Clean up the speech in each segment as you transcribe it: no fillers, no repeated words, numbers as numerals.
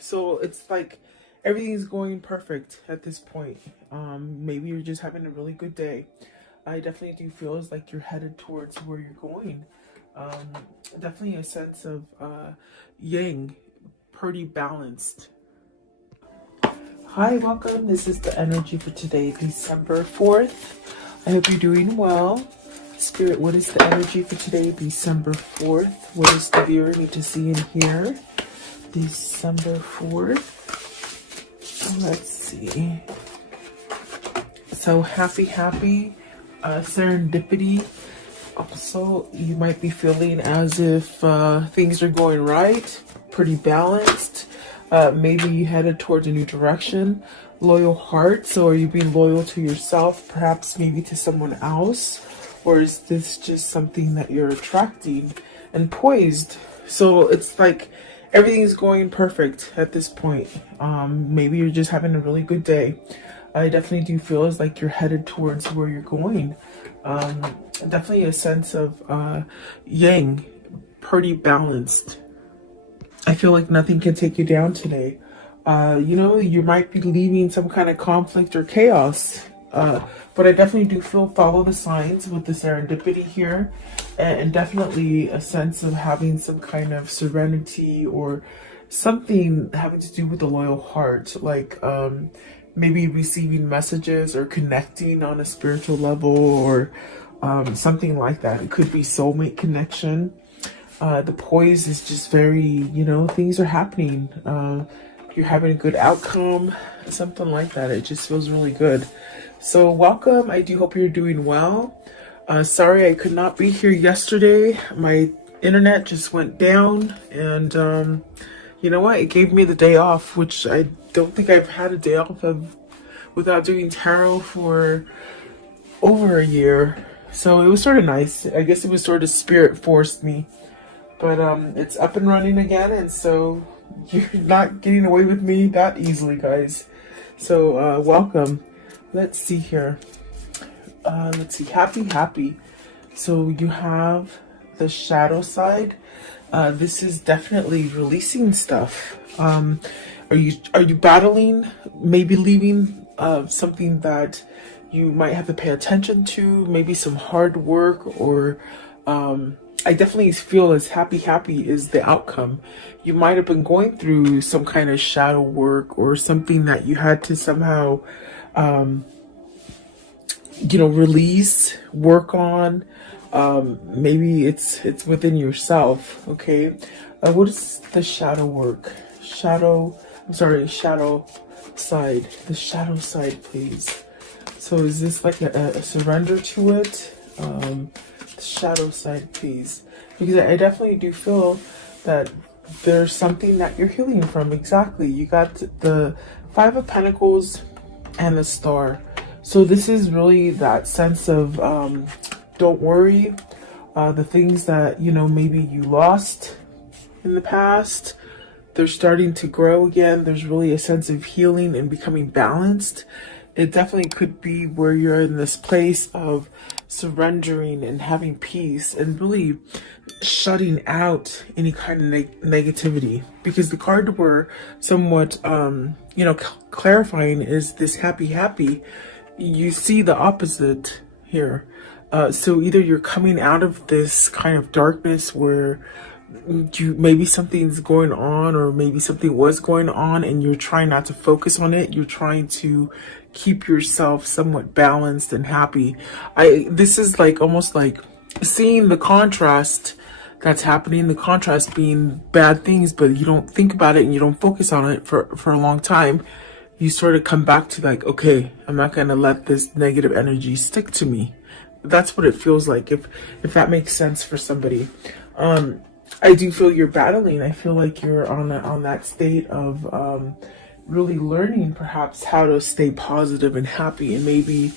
So it's like everything's going perfect at this point. Maybe you're just having a really good day. I definitely do feel as like you're headed towards where you're going. Um, Definitely a sense of yang, pretty balanced. Hi, welcome. This is the energy for today, December 4th. I hope you're doing well. Spirit, what is the energy for today, December 4th? What does the viewer need to see and hear? December 4th. Let's see. So happy, serendipity. Also, you might be feeling as if things are going right, pretty balanced. Maybe you headed towards a new direction. Loyal heart. So are you being loyal to yourself, perhaps maybe to someone else? Or is this just something that you're attracting? And poised. So it's like everything's going perfect at this point. Maybe you're just having a really good day. I definitely do feel as like you're headed towards where you're going. Definitely a sense of yang, pretty balanced. I feel like nothing can take you down today. You might be leaving some kind of conflict or chaos. But I definitely do feel follow the signs with the serendipity here. And definitely a sense of having some kind of serenity or something having to do with the loyal heart. Like maybe receiving messages or connecting on a spiritual level or something like that. It could be soulmate connection. The poise is just very, things are happening. You're having a good outcome, something like that. It just feels really good. So welcome. I do hope you're doing well. Sorry I could not be here yesterday. My internet just went down and you know what? It gave me the day off, which I don't think I've had a day off without doing tarot for over a year. So it was sort of nice. I guess it was sort of spirit forced me. But it's up and running again, and so you're not getting away with me that easily, guys. So welcome. Let's see here. Let's see. Happy. So you have the shadow side. This is definitely releasing stuff. Are you battling? Maybe leaving something that you might have to pay attention to. Maybe some hard work or. I definitely feel as happy is the outcome. You might have been going through some kind of shadow work or something that you had to somehow, release, work on. Maybe it's within yourself. Okay. What is the shadow work? Shadow side. The shadow side, please. So is this like a surrender to it? Shadow side, please, because I definitely do feel that there's something that you're healing from. Exactly. You got the Five of Pentacles and the Star. So this is really that sense of don't worry. The things that maybe you lost in the past, they're starting to grow again. There's really a sense of healing and becoming balanced. It definitely could be where you're in this place of surrendering and having peace and really shutting out any kind of negativity, because the card we're somewhat clarifying is this happy. You see the opposite here. So either you're coming out of this kind of darkness where maybe something's going on, or maybe something was going on and you're trying not to focus on it. You're trying to keep yourself somewhat balanced and happy. This is like almost like seeing the contrast that's happening, the contrast being bad things, but you don't think about it and you don't focus on it for a long time. You sort of come back to like, okay, I'm not going to let this negative energy stick to me. That's what it feels like, if that makes sense for somebody. I do feel you're battling. I feel like you're on that state of really learning perhaps how to stay positive and happy, and maybe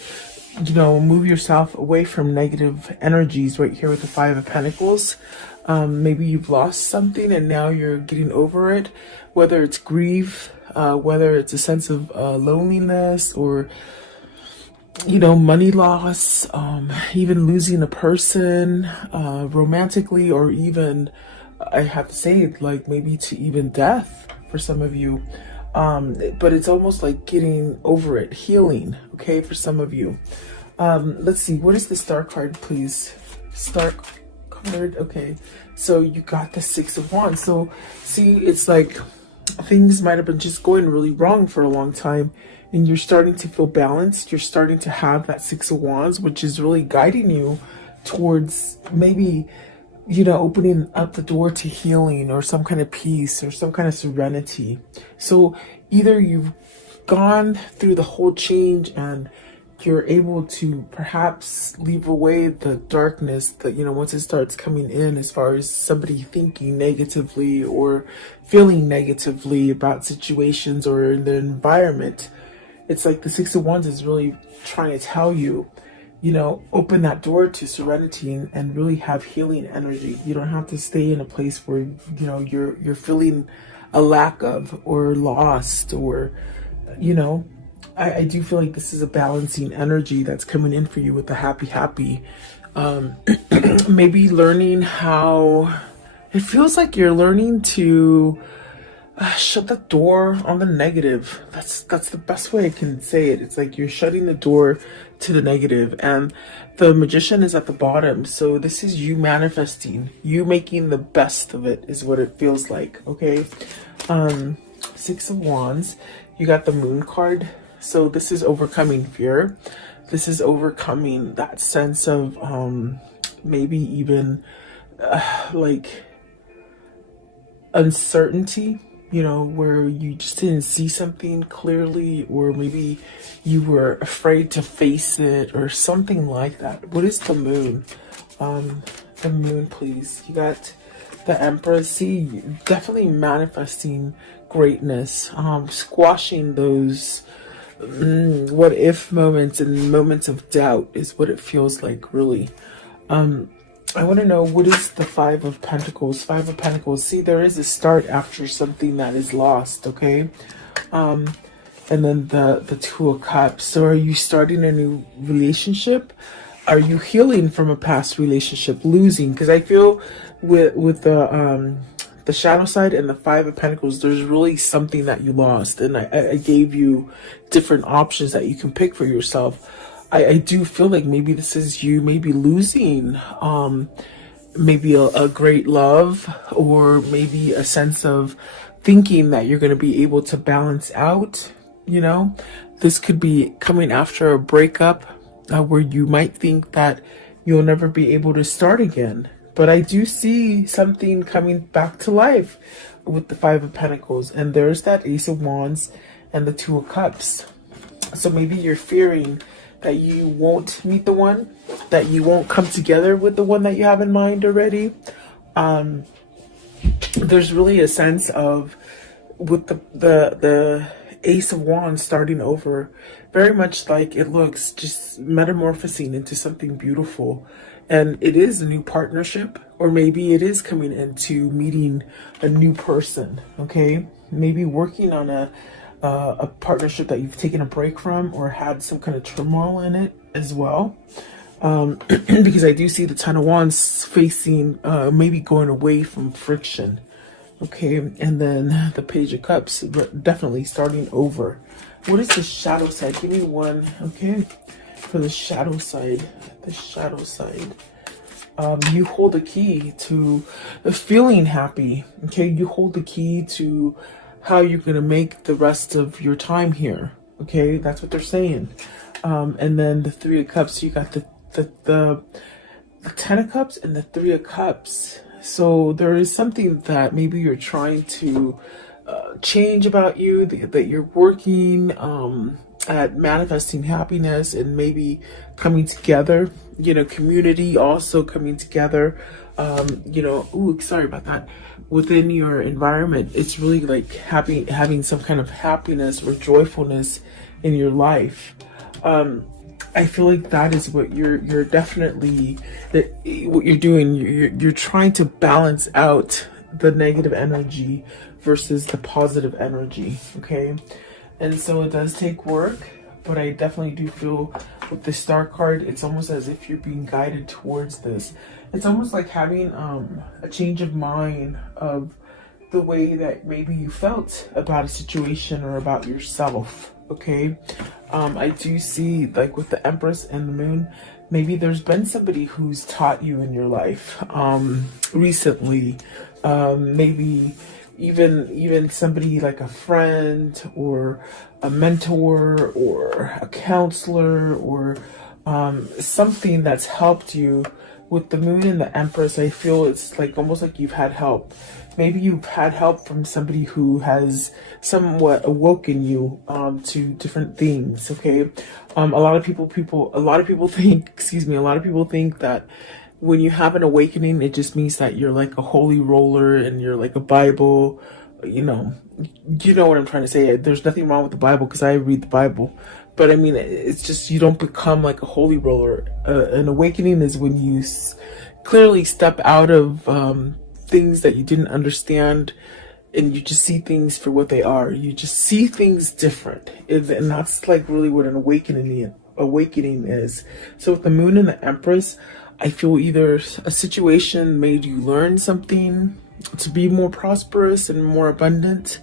move yourself away from negative energies. Right here with the Five of Pentacles, maybe you've lost something and now you're getting over it, whether it's grief, whether it's a sense of loneliness, or money loss, even losing a person romantically, or even, I have to say, like maybe to even death. for some of you. But it's almost like getting over it, healing, okay, for some of you. Let's see, what is the star card, please? Star card, okay. So you got the Six of Wands. So see, it's like things might have been just going really wrong for a long time, and you're starting to feel balanced. You're starting to have that Six of Wands, which is really guiding you towards maybe, you know, opening up the door to healing or some kind of peace or some kind of serenity. So either you've gone through the whole change and you're able to perhaps leave away the darkness that, you know, once it starts coming in, as far as somebody thinking negatively or feeling negatively about situations or in the environment. It's like the Six of Wands is really trying to tell you, you know, open that door to serenity and really have healing energy. You don't have to stay in a place where, you know, you're feeling a lack of or lost, or, you know, I do feel like this is a balancing energy that's coming in for you with the happy. Maybe learning how, it feels like you're learning to shut the door on the negative. That's the best way I can say it. It's like you're shutting the door to the negative, and the Magician is at the bottom. So this is you manifesting, you making the best of it is what it feels like. Okay. Six of Wands, you got the Moon card. So this is overcoming fear. This is overcoming that sense of maybe even like uncertainty, you know, where you just didn't see something clearly, or maybe you were afraid to face it or something like that. What is the Moon? The Moon, please. You got the Empress. See, definitely manifesting greatness, squashing those what if moments and moments of doubt is what it feels like, really. I want to know, what is the Five of Pentacles? Five of Pentacles. See, there is a start after something that is lost, okay? And then the Two of Cups. So are you starting a new relationship? Are you healing from a past relationship, losing? Because I feel with the shadow side and the Five of Pentacles, there's really something that you lost. And I gave you different options that you can pick for yourself. I do feel like maybe this is you maybe losing maybe a great love, or maybe a sense of thinking that you're going to be able to balance out, you know. This could be coming after a breakup where you might think that you'll never be able to start again. But I do see something coming back to life with the Five of Pentacles. And there's that Ace of Wands and the Two of Cups. So maybe you're fearing that you won't meet the one, that you won't come together with the one that you have in mind already. There's really a sense of, with the Ace of Wands starting over, very much like it looks, just metamorphosing into something beautiful. And it is a new partnership, or maybe it is coming into meeting a new person, okay? Maybe working on a partnership that you've taken a break from, or had some kind of turmoil in it as well. Because I do see the Ten of Wands facing, maybe going away from friction, okay? And then the Page of Cups, definitely starting over. What is the shadow side? Give me one, okay? For the shadow side, you hold the key to feeling happy, okay? You hold the key to how you're going to make the rest of your time here, okay? That's what they're saying. And then the Three of Cups, you got the Ten of Cups and the Three of Cups. So there is something that maybe you're trying to change about you, that you're working at manifesting happiness and maybe coming together, you know, community also coming together, you know, ooh, sorry about that, within your environment. It's really like having some kind of happiness or joyfulness in your life. I feel like that is what you're definitely, what you're doing. You're trying to balance out the negative energy versus the positive energy, okay? And so it does take work, but I definitely do feel with the Star card, it's almost as if you're being guided towards this. It's almost like having a change of mind of the way that maybe you felt about a situation or about yourself. Okay, I do see, like with the Empress and the Moon, maybe there's been somebody who's taught you in your life recently. Maybe even somebody like a friend or a mentor or a counselor or something that's helped you. With the Moon and the Empress, I feel it's like almost like you've had help. Maybe you've had help from somebody who has somewhat awoken you to different things. Okay, a lot of people think, a lot of people think that when you have an awakening, it just means that you're like a holy roller and you're like a Bible. You know what I'm trying to say. There's nothing wrong with the Bible because I read the Bible. But I mean, it's just you don't become like a holy roller. An awakening is when you clearly step out of things that you didn't understand, and you just see things for what they are. You just see things different, and that's like really what an awakening is. So with the Moon and the Empress, I feel either a situation made you learn something to be more prosperous and more abundant,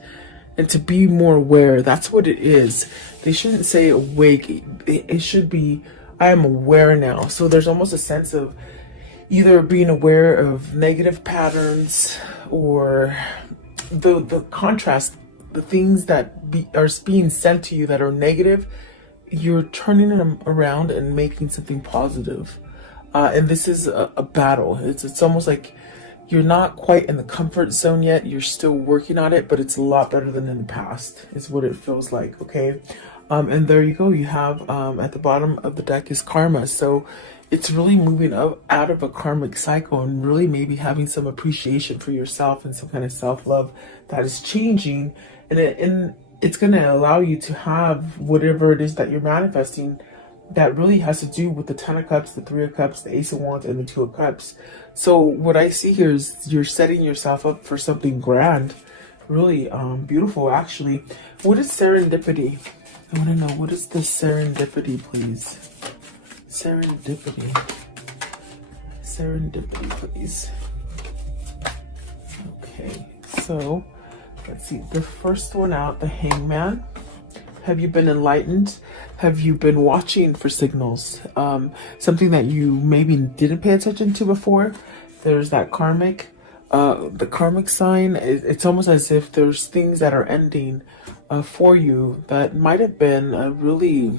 and to be more aware. That's what it is. They shouldn't say awake. It should be, I am aware now. So there's almost a sense of either being aware of negative patterns or the contrast, the things that are being sent to you that are negative, you're turning them around and making something positive. And this is a battle. It's almost like you're not quite in the comfort zone yet. You're still working on it, but it's a lot better than in the past, is what it feels like, okay? And there you go. You have, at the bottom of the deck is karma. So it's really moving out of a karmic cycle and really maybe having some appreciation for yourself and some kind of self-love that is changing. And it's going to allow you to have whatever it is that you're manifesting that really has to do with the Ten of Cups, the Three of Cups, the Ace of Wands, and the Two of Cups. So what I see here is you're setting yourself up for something grand. Really beautiful, actually. What is serendipity? I want to know, what is the serendipity, please? Serendipity. Serendipity, please. Okay, so let's see. The first one out, the Hangman. Have you been enlightened? Have you been watching for signals? Something that you maybe didn't pay attention to before? There's that karmic, the karmic sign. It's almost as if there's things that are ending for you that might have been a really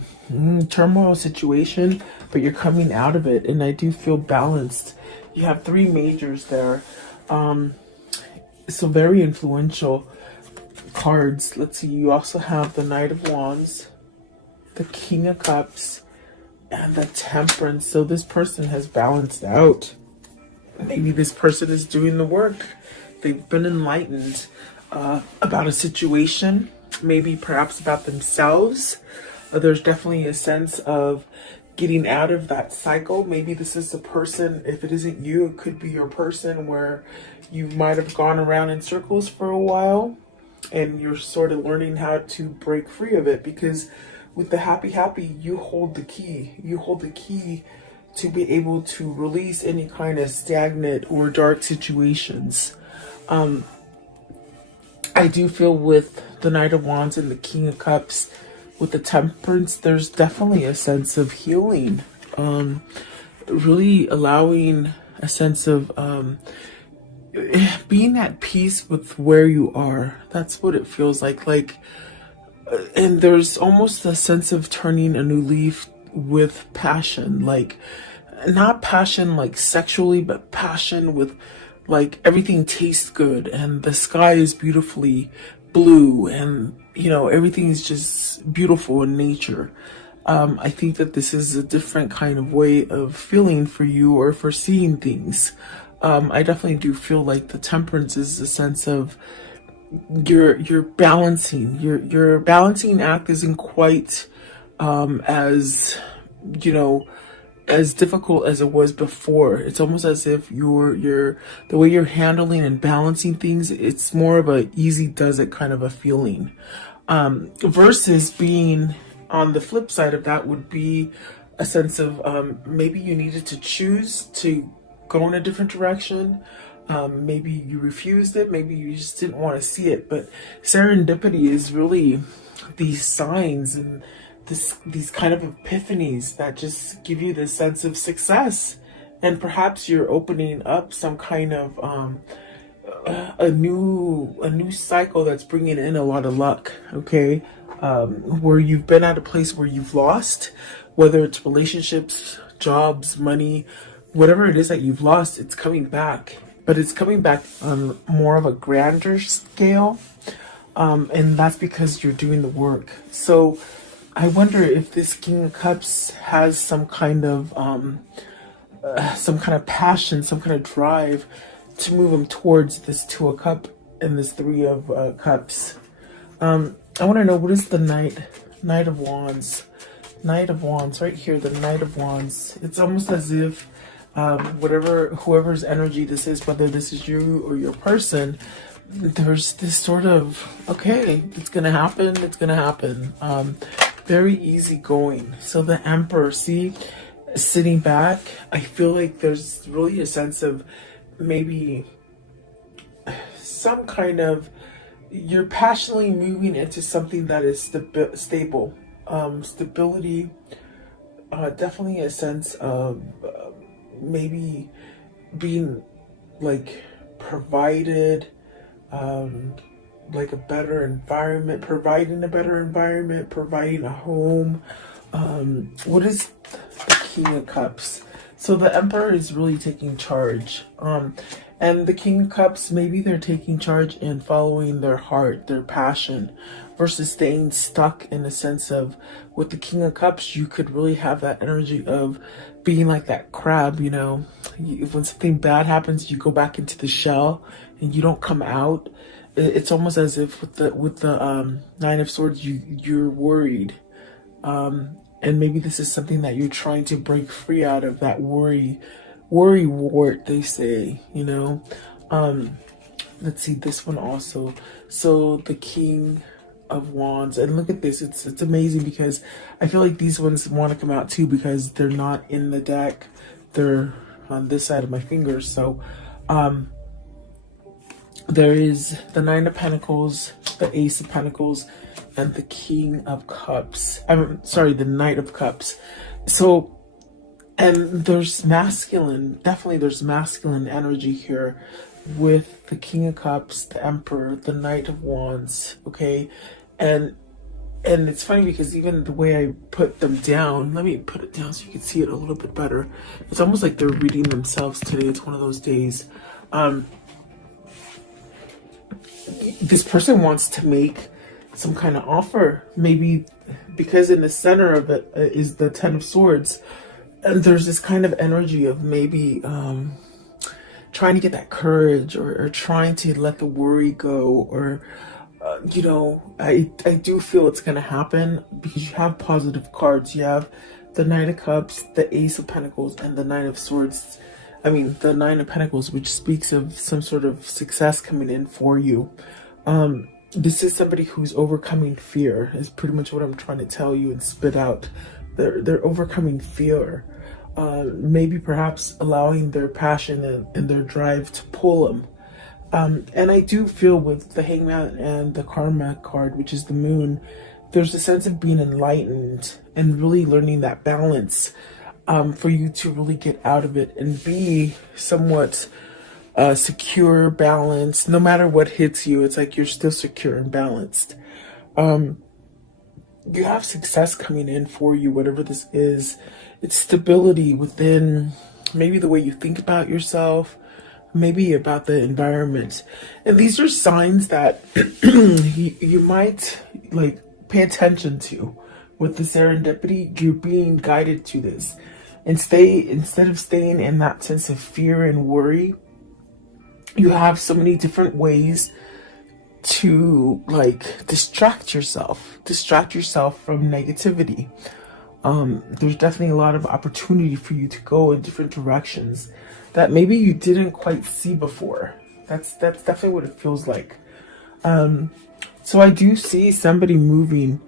turmoil situation, but you're coming out of it. And I do feel balanced. You have three majors there. So very influential cards. Let's see, you also have the Knight of Wands, the King of Cups, and the Temperance. So this person has balanced out. Maybe this person is doing the work. They've been enlightened about a situation, maybe perhaps about themselves. There's definitely a sense of getting out of that cycle. Maybe this is a person, if it isn't you, it could be your person where you might have gone around in circles for a while and you're sort of learning how to break free of it, because with the happy, you hold the key. You hold the key to be able to release any kind of stagnant or dark situations. I do feel with the Knight of Wands and the King of Cups, with the Temperance, there's definitely a sense of healing. Really allowing a sense of being at peace with where you are. That's what it feels like. And there's almost a sense of turning a new leaf with passion, like not passion like sexually, but passion with like everything tastes good and the sky is beautifully blue and everything is just beautiful in nature. I think that this is a different kind of way of feeling for you or for seeing things. I definitely do feel like the Temperance is a sense of you're balancing. Your balancing act isn't quite as as difficult as it was before. It's almost as if the way you're handling and balancing things, it's more of a easy does it kind of a feeling. Versus being on the flip side of that would be a sense of maybe you needed to choose to go in a different direction. Maybe you refused it, maybe you just didn't want to see it. But serendipity is really these signs and these kind of epiphanies that just give you this sense of success. And perhaps you're opening up some kind of a new cycle that's bringing in a lot of luck. Okay, where you've been at a place where you've lost, whether it's relationships, jobs, money, whatever it is that you've lost, it's coming back. But it's coming back on more of a grander scale, and that's because you're doing the work. So I wonder if this King of Cups has some kind of passion, some kind of drive to move him towards this Two of Cups and this Three of Cups. I want to know, what is the Knight of Wands? Knight of Wands, right here, the Knight of Wands. It's almost as if whoever's energy this is, whether this is you or your person, there's this sort of, okay, it's gonna happen. Very easygoing. So the Emperor, see, sitting back, I feel like there's really a sense of maybe some kind of, you're passionately moving into something that is stable. Stability, definitely a sense of maybe being like provided, like a better environment, providing a home. What is the King of Cups? So the Emperor is really taking charge. And the King of Cups, maybe they're taking charge in following their heart, their passion, versus staying stuck in a sense of, with the King of Cups, you could really have that energy of being like that crab, you know. When something bad happens, you go back into the shell and you don't come out. It's almost as if with the Nine of Swords, you're worried. And maybe this is something that you're trying to break free out of, that worry wart, they say, you know. Let's see this one also. So the King of Wands, and look at this, it's amazing, because I feel like these ones want to come out too, because they're not in the deck, they're on this side of my fingers. So there is the Nine of Pentacles, the Ace of Pentacles, and the King of Cups. I'm sorry, the Knight of Cups. So, and there's masculine, definitely there's masculine energy here with the King of Cups, the Emperor, the Knight of Wands, okay? And it's funny because even the way I put them down, let me put it down so you can see it a little bit better. It's almost like they're reading themselves today. It's one of those days. This person wants to make some kind of offer, maybe because in the center of it is the Ten of Swords, and there's this kind of energy of maybe trying to get that courage, or trying to let the worry go, or you know, I do feel it's going to happen, because you have positive cards. You have the Knight of Cups, the Ace of Pentacles, and the Nine of Swords. I mean, the Nine of Pentacles, which speaks of some sort of success coming in for you. This is somebody who's overcoming fear, is pretty much what I'm trying to tell you and spit out. They're overcoming fear. Maybe perhaps allowing their passion and their drive to pull them. And I do feel with the Hangman and the Karma card, which is the Moon, there's a sense of being enlightened and really learning that balance, for you to really get out of it and be somewhat secure, balanced. No matter what hits you, it's like you're still secure and balanced. You have success coming in for you, whatever this is. It's stability within maybe the way you think about yourself, maybe about the environment. And these are signs that you might like pay attention to. With the serendipity, you're being guided to this. And instead of staying in that sense of fear and worry, you have so many different ways to like distract yourself from negativity. There's definitely a lot of opportunity for you to go in different directions that maybe you didn't quite see before. That's definitely what it feels like. So I do see somebody moving.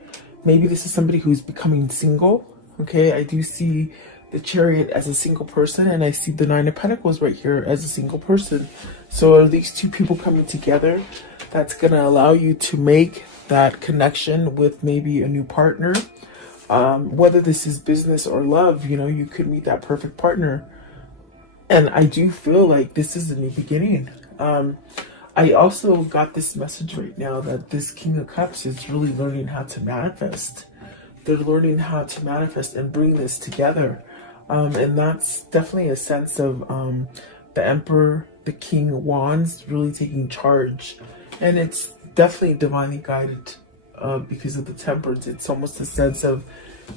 Maybe this is somebody who's becoming single. Okay, I do see the Chariot as a single person, and I see the Nine of Pentacles right here as a single person. So are these two people coming together that's going to allow you to make that connection with maybe a new partner? Whether this is business or love, you know, you could meet that perfect partner. And I do feel like this is a new beginning. I also got this message right now that this King of Cups is really learning how to manifest. They're learning how to manifest and bring this together. And that's definitely a sense of the Emperor, the King of Wands really taking charge. And it's definitely divinely guided because of the Temperance. It's almost a sense of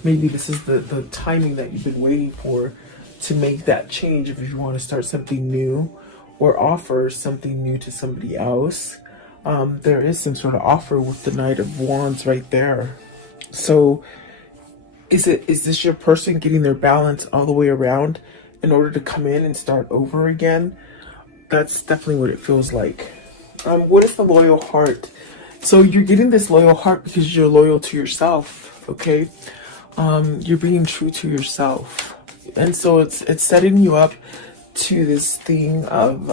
maybe this is the timing that you've been waiting for to make that change if you want to start something new or offer something new to somebody else. There is some sort of offer with the Knight of Wands right there. So is this your person getting their balance all the way around in order to come in and start over again? That's definitely what it feels like. What is the loyal heart? So you're getting this loyal heart because you're loyal to yourself, okay? You're being true to yourself. And so it's setting you up to this thing of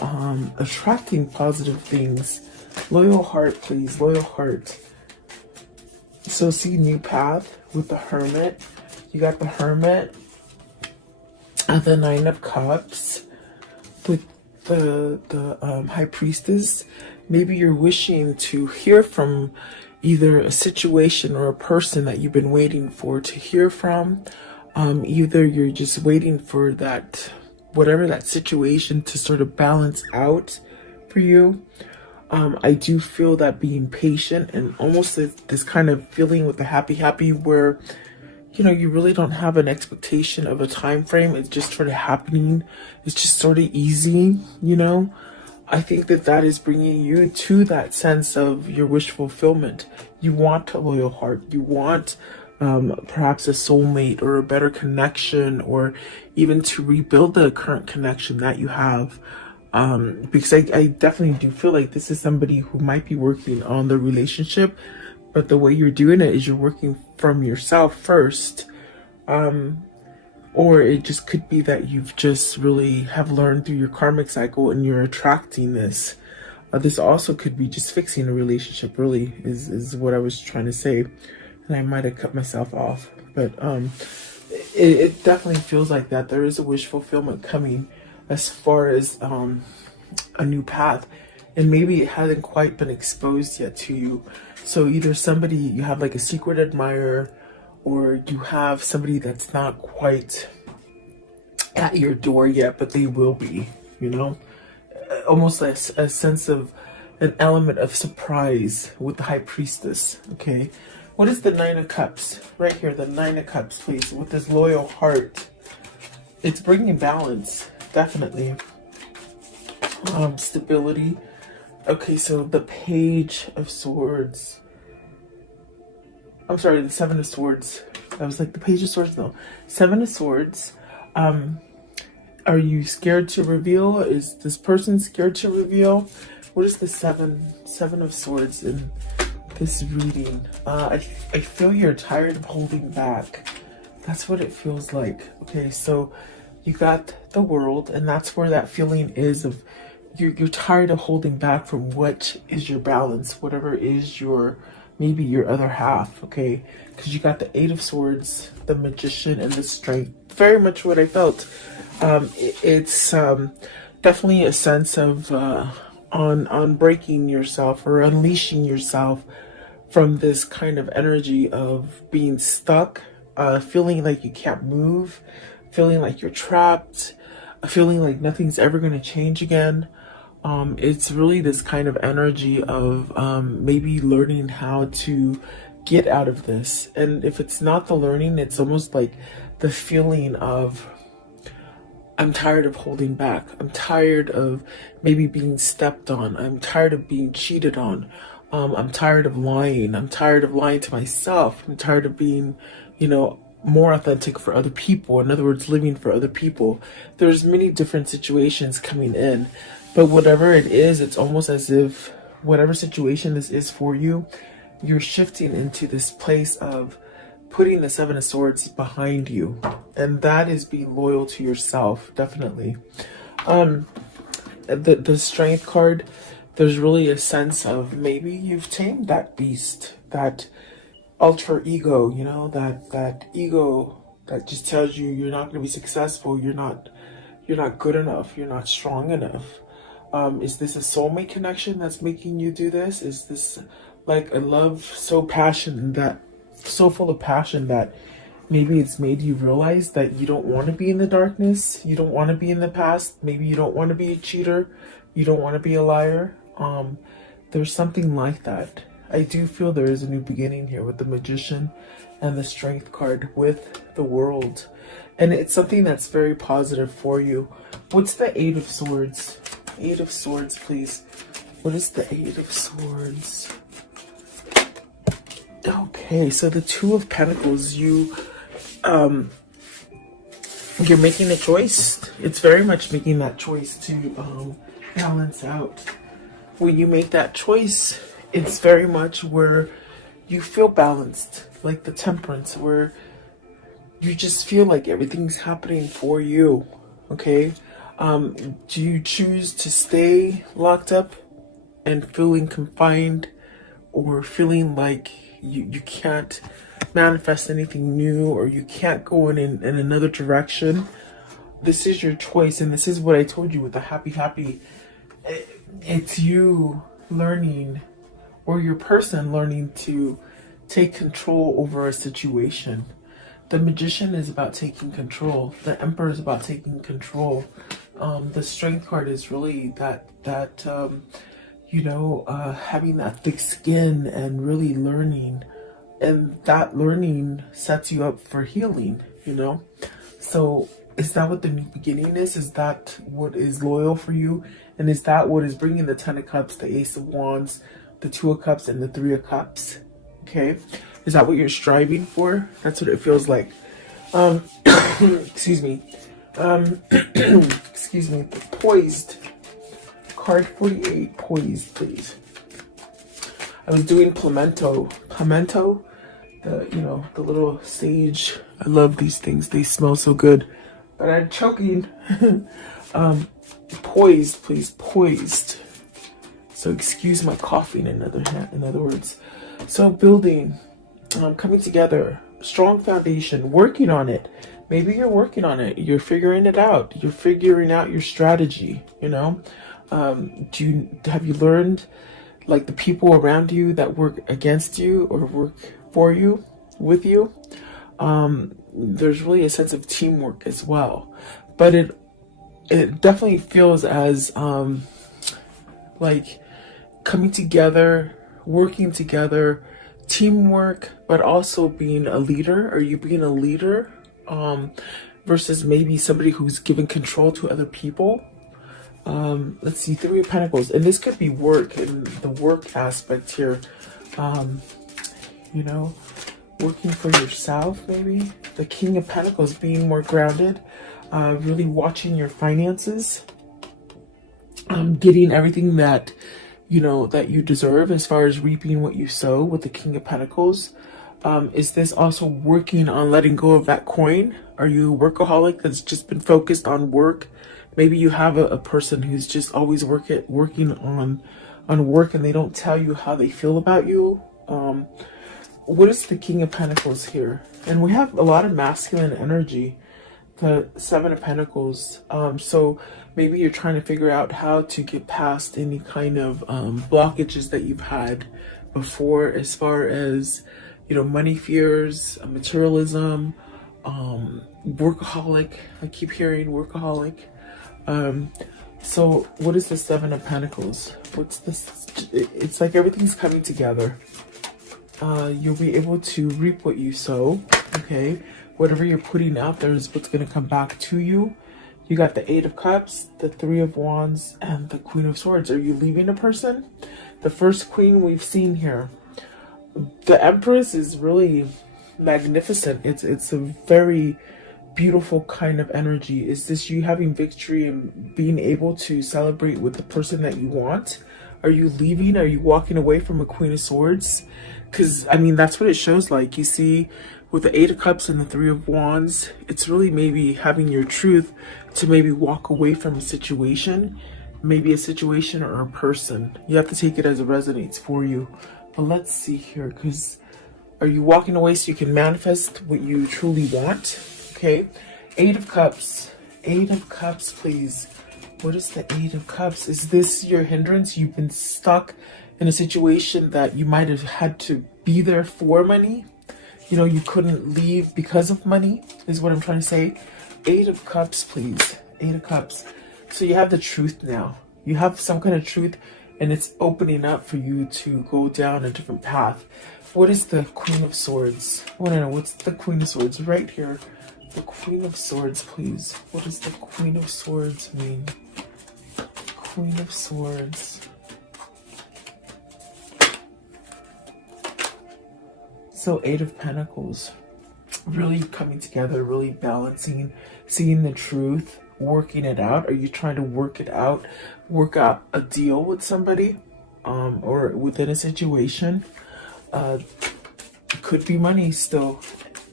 attracting positive things. Loyal heart, please. Loyal heart. So see new path with the Hermit. You got the Hermit and the Nine of Cups with the High Priestess. Maybe you're wishing to hear from either a situation or a person that you've been waiting for to hear from. Either you're just waiting for that, whatever that situation to sort of balance out for you. I do feel that being patient and almost this kind of feeling with the happy where, you know, you really don't have an expectation of a time frame. It's just sort of happening. It's just sort of easy, you know. I think that is bringing you to that sense of your wish fulfillment. You want a loyal heart. You want perhaps a soulmate or a better connection, or even to rebuild the current connection that you have. Because I definitely do feel like this is somebody who might be working on the relationship, but the way you're doing it is you're working from yourself first. Or it just could be that you've just really have learned through your karmic cycle and you're attracting this. This also could be just fixing a relationship, really, is what I was trying to say. And I might have cut myself off. But it definitely feels like that. There is a wish fulfillment coming as far as a new path. And maybe it hasn't quite been exposed yet to you. So either somebody, you have like a secret admirer, or you have somebody that's not quite at your door yet, but they will be, you know? Almost like a sense of an element of surprise with the High Priestess, okay? What is the Nine of Cups? Right here, the Nine of Cups, please, with this loyal heart. It's bringing balance, definitely. Stability. Okay, so the Page of Swords. I'm sorry, the Seven of Swords. I was like, the Page of Swords? No. Seven of Swords. Are you scared to reveal? Is this person scared to reveal? What is the Seven of Swords in this reading? I feel you're tired of holding back. That's what it feels like. Okay, so you got the World, and that's where that feeling is of you're tired of holding back from what is your balance, whatever is your, maybe your other half, okay? Because you got the Eight of Swords, the Magician, and the Strength. Very much what I felt. It's definitely a sense of on breaking yourself or unleashing yourself from this kind of energy of being stuck, feeling like you can't move, feeling like you're trapped, feeling like nothing's ever going to change again. It's really this kind of energy of maybe learning how to get out of this. And if it's not the learning, it's almost like the feeling of, I'm tired of holding back. I'm tired of maybe being stepped on. I'm tired of being cheated on. I'm tired of lying. I'm tired of lying to myself. I'm tired of being, you know, more authentic for other people. In other words, living for other people. There's many different situations coming in, but whatever it is, it's almost as if whatever situation this is for you, you're shifting into this place of putting the Seven of Swords behind you, and that is being loyal to yourself, definitely. The Strength card, there's really a sense of maybe you've tamed that beast, that alter ego, you know, that ego that just tells you you're not going to be successful, you're not good enough, you're not strong enough. Is this a soulmate connection that's making you do this? Is this like a love so full of passion that maybe it's made you realize that you don't want to be in the darkness, you don't want to be in the past, maybe you don't want to be a cheater, you don't want to be a liar? There's something like that. I do feel there is a new beginning here with the Magician and the Strength card with the World. And it's something that's very positive for you. What's the Eight of Swords? Eight of Swords, please. What is the Eight of Swords? Okay, so the Two of Pentacles, you're making a choice. It's very much making that choice to balance out. When you make that choice, it's very much where you feel balanced, like the Temperance, where you just feel like everything's happening for you, okay? Do you choose to stay locked up and feeling confined, or feeling like you can't manifest anything new, or you can't go in another direction? This is your choice, and this is what I told you with the happy. It's you learning, or your person learning to take control over a situation. The Magician is about taking control. The Emperor is about taking control. The Strength card is really that having that thick skin and really learning. And that learning sets you up for healing, you know? So is that what the new beginning is? Is that what is loyal for you? And is that what is bringing the Ten of Cups, the Ace of Wands, the Two of Cups, and the Three of Cups? Okay. Is that what you're striving for? That's what it feels like. Excuse me. Excuse me. Poised. Card 48. Poised, please. I was doing pimento. Pimento? The little sage. I love these things. They smell so good. But I'm choking. Poised, please. Poised. So excuse my coughing, in other words. So building, coming together, strong foundation, working on it. Maybe you're working on it. You're figuring it out. You're figuring out your strategy, you know? Have you learned, like, the people around you that work against you or work for you, with you? There's really a sense of teamwork as well. But it definitely feels as, like, coming together, working together, teamwork, but also being a leader. Are you being a leader versus maybe somebody who's giving control to other people? Let's see, Three of Pentacles, and this could be work, and the work aspect here. Working for yourself, maybe. The King of Pentacles, being more grounded, really watching your finances, getting everything that you deserve as far as reaping what you sow with the King of Pentacles. Is this also working on letting go of that coin? Are you a workaholic that's just been focused on work? Maybe you have a person who's just always working on work, and they don't tell you how they feel about you. What is the King of Pentacles here? And we have a lot of masculine energy. The Seven of Pentacles. So maybe you're trying to figure out how to get past any kind of blockages that you've had before, as far as, money fears, materialism, workaholic. I keep hearing workaholic. So what is the Seven of Pentacles? What's this? It's like everything's coming together. You'll be able to reap what you sow. Okay. Whatever you're putting out there is what's going to come back to you. You got the Eight of Cups, the Three of Wands, and the Queen of Swords. Are you leaving a person? The first queen we've seen here. The Empress is really magnificent. It's a very beautiful kind of energy. Is this you having victory and being able to celebrate with the person that you want? Are you leaving? Are you walking away from a Queen of Swords? Because, I mean, that's what it shows like. You see, with the Eight of Cups and the Three of Wands, it's really maybe having your truth to maybe walk away from a situation, maybe a situation or a person. You have to take it as it resonates for you. But let's see here, because are you walking away so you can manifest what you truly want? Okay, Eight of Cups. Eight of Cups, please. What is the Eight of Cups? Is this your hindrance? You've been stuck in a situation that you might have had to be there for money. You know, you couldn't leave because of money, is what I'm trying to say. Eight of Cups, please. Eight of Cups. So you have the truth now. You have some kind of truth, and it's opening up for you to go down a different path. What is the Queen of Swords? I want to know, what's the Queen of Swords right here? The Queen of Swords, please. What does the Queen of Swords mean? Queen of Swords. So Eight of Pentacles, really coming together, really balancing, seeing the truth, working it out. Are you trying to work it out, work out a deal with somebody, or within a situation? It could be money still.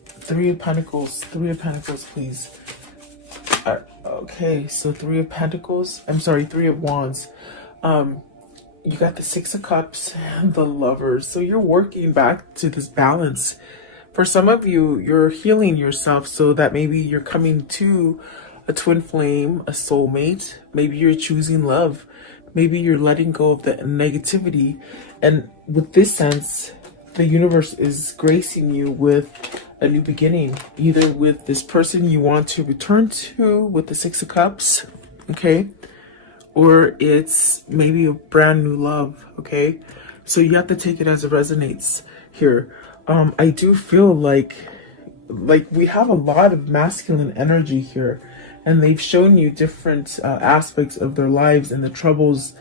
Three of Pentacles, please. Okay, so Three of Pentacles, I'm sorry, Three of Wands. You got the Six of Cups and the Lovers. So you're working back to this balance. For some of you, you're healing yourself so that maybe you're coming to a twin flame, a soulmate. Maybe you're choosing love. Maybe you're letting go of the negativity. And with this sense, the universe is gracing you with a new beginning. Either with this person you want to return to with the Six of Cups, okay? Or it's maybe a brand new love, okay? So you have to take it as it resonates here. I do feel like we have a lot of masculine energy here, and they've shown you different aspects of their lives and the troubles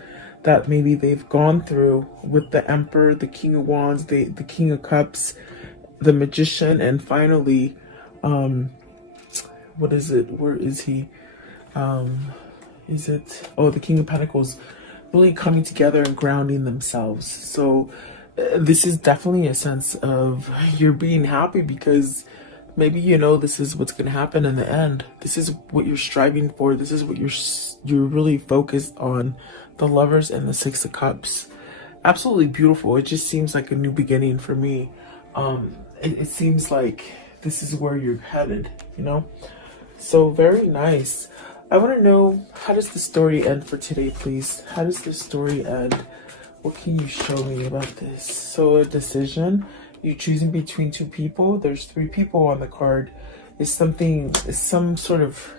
that maybe they've gone through with the Emperor, the King of Wands, the King of Cups, the Magician, and finally, what is it? Where is he? Is it, oh, the King of Pentacles, really coming together and grounding themselves. So this is definitely a sense of you're being happy because maybe you know this is what's going to happen in the end. This is what you're striving for. This is what you're really focused on. The Lovers and the Six of Cups. Absolutely beautiful. It just seems like a new beginning for me. It seems like this is where you're headed, you know? So very nice. I want to know, how does the story end for today, please? How does the story end? What can you show me about this? So a decision, you're choosing between two people. There's three people on the card. Is some sort of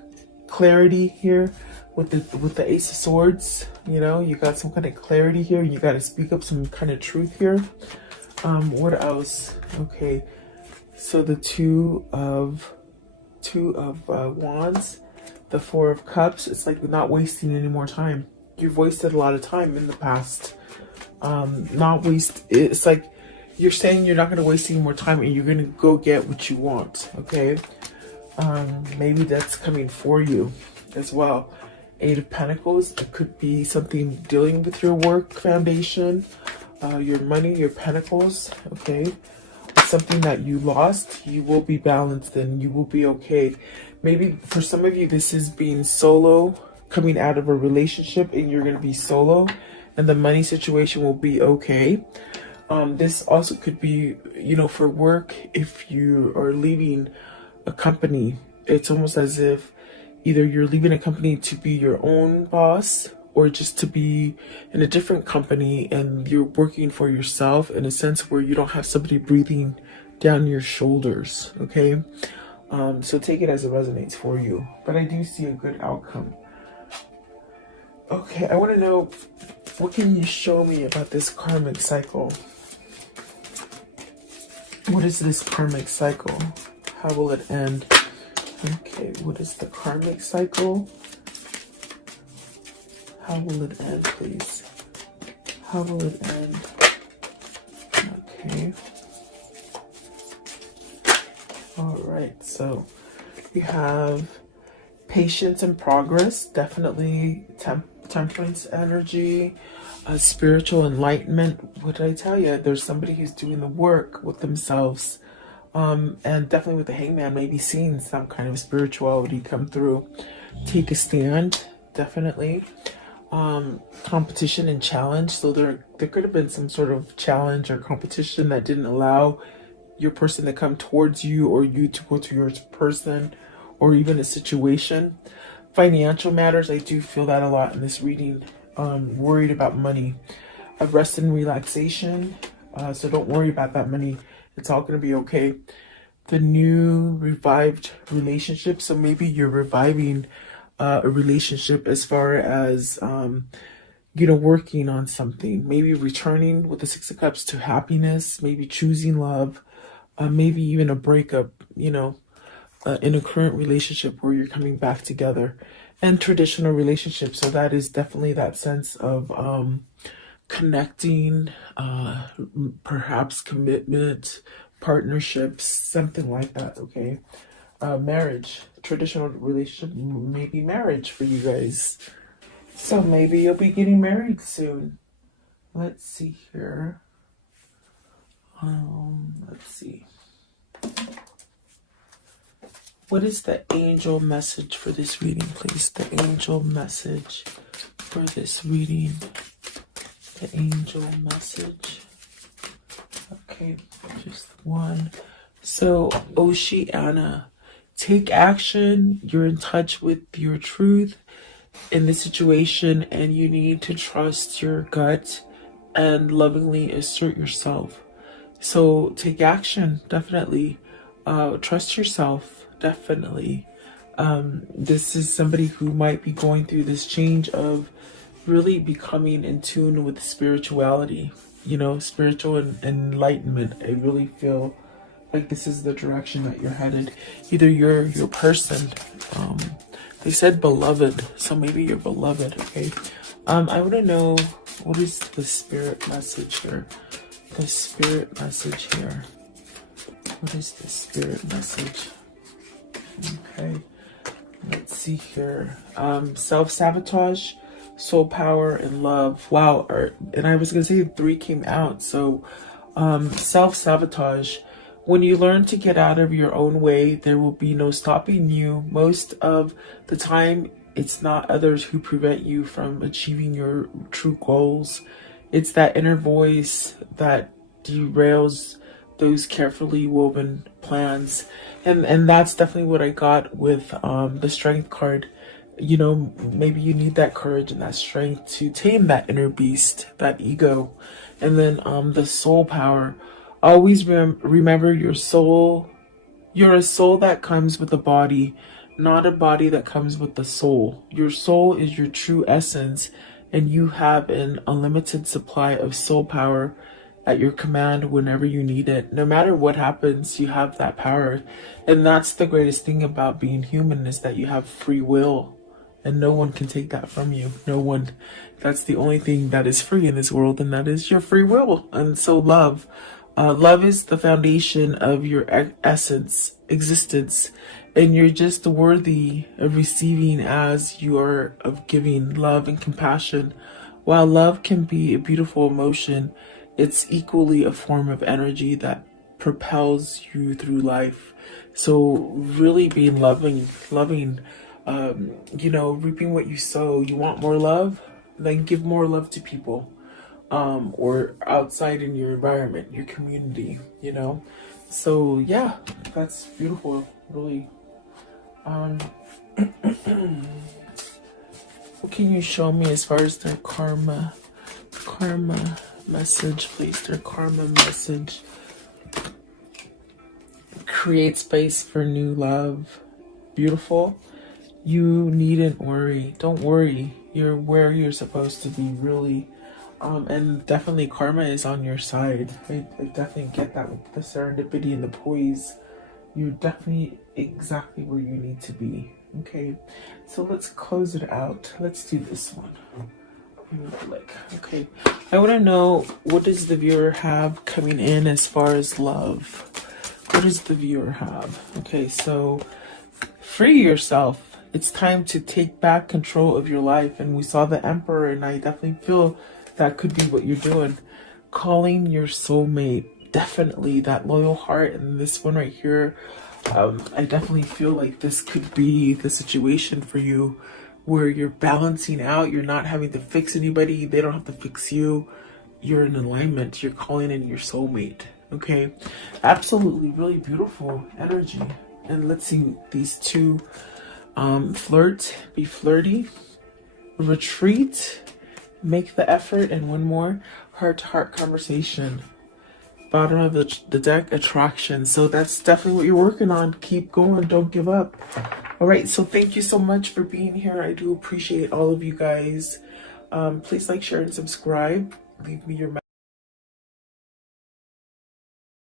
clarity here with the Ace of Swords? You know, you got some kind of clarity here. You got to speak up some kind of truth here. What else? Okay, so the Two of Wands. The Four of Cups, it's like not wasting any more time. You've wasted a lot of time in the past. It's like you're saying you're not going to waste any more time and you're going to go get what you want, okay? Maybe that's coming for you as well. Eight of Pentacles, it could be something dealing with your work foundation, your money, your pentacles, okay? Something that you lost, you will be balanced and you will be okay. Maybe for some of you, this is being solo, coming out of a relationship and you're going to be solo and the money situation will be okay. This also could be, you know, for work, if you are leaving a company, it's almost as if either you're leaving a company to be your own boss or just to be in a different company and you're working for yourself in a sense where you don't have somebody breathing down your shoulders, okay? So take it as it resonates for you. But I do see a good outcome. Okay, I want to know, what can you show me about this karmic cycle? What is this karmic cycle? How will it end? Okay, what is the karmic cycle? How will it end, please? How will it end? Okay. All right, so you have patience and progress, definitely temperance energy, spiritual enlightenment. What did I tell you? There's somebody who's doing the work with themselves. And definitely with the Hangman, maybe seeing some kind of spirituality come through. Take a stand, definitely. Competition and challenge. So there could have been some sort of challenge or competition that didn't allow your person to come towards you, or you to go to your person, or even a situation. Financial matters, I do feel that a lot in this reading. Worried about money. A rest and relaxation. So don't worry about that money. It's all going to be okay. The new revived relationship. So maybe you're reviving a relationship as far as, working on something. Maybe returning with the Six of Cups to happiness. Maybe choosing love. Maybe even a breakup, in a current relationship where you're coming back together. And traditional relationships. So that is definitely that sense of connecting, perhaps commitment, partnerships, something like that, okay? Marriage, traditional relationship, maybe marriage for you guys. So maybe you'll be getting married soon. Let's see here. Let's see. What is the angel message for this reading, please? The angel message for this reading. The angel message. Okay, just one. So, Oceana, take action. You're in touch with your truth in this situation, and you need to trust your gut and lovingly assert yourself. So, take action, definitely. Trust yourself, definitely. This is somebody who might be going through this change of really becoming in tune with spirituality, spiritual enlightenment. I really feel like this is the direction that you're headed. Either you're your person. They said beloved, so maybe you're beloved, okay? I want to know, what is the spirit message here? The spirit message here. What is the spirit message? Okay, let's see here. Self-sabotage, soul power, and love. Wow, and I was gonna say 3 came out. So self-sabotage. When you learn to get out of your own way, there will be no stopping you. Most of the time, it's not others who prevent you from achieving your true goals. It's that inner voice that derails those carefully woven plans. And that's definitely what I got with the strength card. Maybe you need that courage and that strength to tame that inner beast, that ego. And then the soul power. Always remember your soul. You're a soul that comes with a body, not a body that comes with the soul. Your soul is your true essence, and you have an unlimited supply of soul power at your command whenever you need it. No matter what happens, you have that power. And that's the greatest thing about being human, is that you have free will. And no one can take that from you. No one. That's the only thing that is free in this world, and that is your free will. And so love. Love is the foundation of your existence. And you're just worthy of receiving as you are of giving love and compassion. While love can be a beautiful emotion, it's equally a form of energy that propels you through life. So really being loving, reaping what you sow. You want more love? Then give more love to people, or outside in your environment, your community, So yeah, that's beautiful, really. What can you show me as far as their karma message, please? Their karma message. Create space for new love. Beautiful. You needn't worry. Don't worry. You're where you're supposed to be, really. And definitely karma is on your side. I definitely get that with the serendipity and the poise. You're definitely exactly where you need to be. Okay, so let's close it out. Let's do this one. Okay, I want to know, what does the viewer have coming in as far as love? What does the viewer have? Okay, so free yourself. It's time to take back control of your life. And we saw the Emperor, and I definitely feel that could be what you're doing. Calling your soulmate. definitely that loyal heart. And this one right here, I definitely feel like this could be the situation for you where you're balancing out. You're not having to fix anybody. They don't have to fix you. You're in alignment. You're calling in your soulmate. Okay. Absolutely. Really beautiful energy. And let's see these two. Flirt. Be flirty. Retreat. Make the effort. And one more. Heart-to-heart conversation. Bottom of the deck, attraction. So that's definitely what you're working on. Keep going. Don't give up. All right. So thank you so much for being here. I do appreciate all of you guys. Please like, share, and subscribe. Leave me your